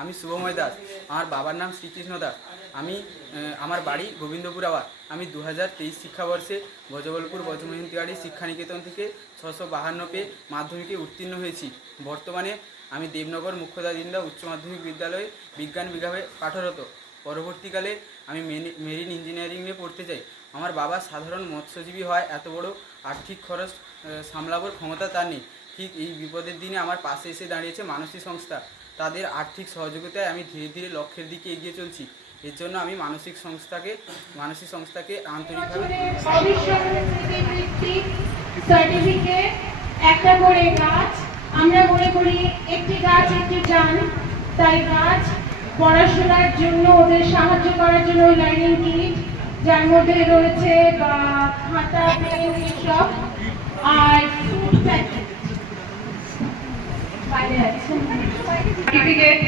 আমি শুভময় দাস। আমার বাবার নাম শ্রীকৃষ্ণ দাস। আমার বাড়ি গোবিন্দপুর আবার। আমি 2023 শিক্ষাবর্ষে গজবলপুর বজমোহিনী শিক্ষানিকেতন থেকে 652 পেয়ে মাধ্যমিকে উত্তীর্ণ হয়েছি। বর্তমানে আমি দেবনগর মুখ্যদাদিন্দা উচ্চ মাধ্যমিক বিদ্যালয়ে বিজ্ঞান বিভাগে পাঠরত। পরবর্তীকালে আমি মেরিন ইঞ্জিনিয়ারিং নিয়ে পড়তে চাই। আমার বাবা সাধারণ মৎস্যজীবী হয়, এত বড় আর্থিক খরচ সামলাবার ক্ষমতা তার নেই। ঠিক এই বিপদের দিনে আমার পাশে এসে দাঁড়িয়েছে মানসী সংস্থা। তাদের আর্থিক সহযোগিতায় আমি ধীরে ধীরে লক্ষ্যের দিকে এগিয়ে চলছি। এর জন্য আমি মানসী সংস্থাকে আন্তরিকভাবে সার্টিফিকেট, একটা করে গাছ। আমরা মনে করি একটি গাছ একটি প্রাণ, তাই গাছ পড়াশোনার জন্য ওদের সাহায্য করার জন্য লার্নিং কিট, যার মধ্যে রয়েছে খাতা, পেন, সব, আর ফুড প্যাকেট বাইরে আছে সার্টিফিকেট।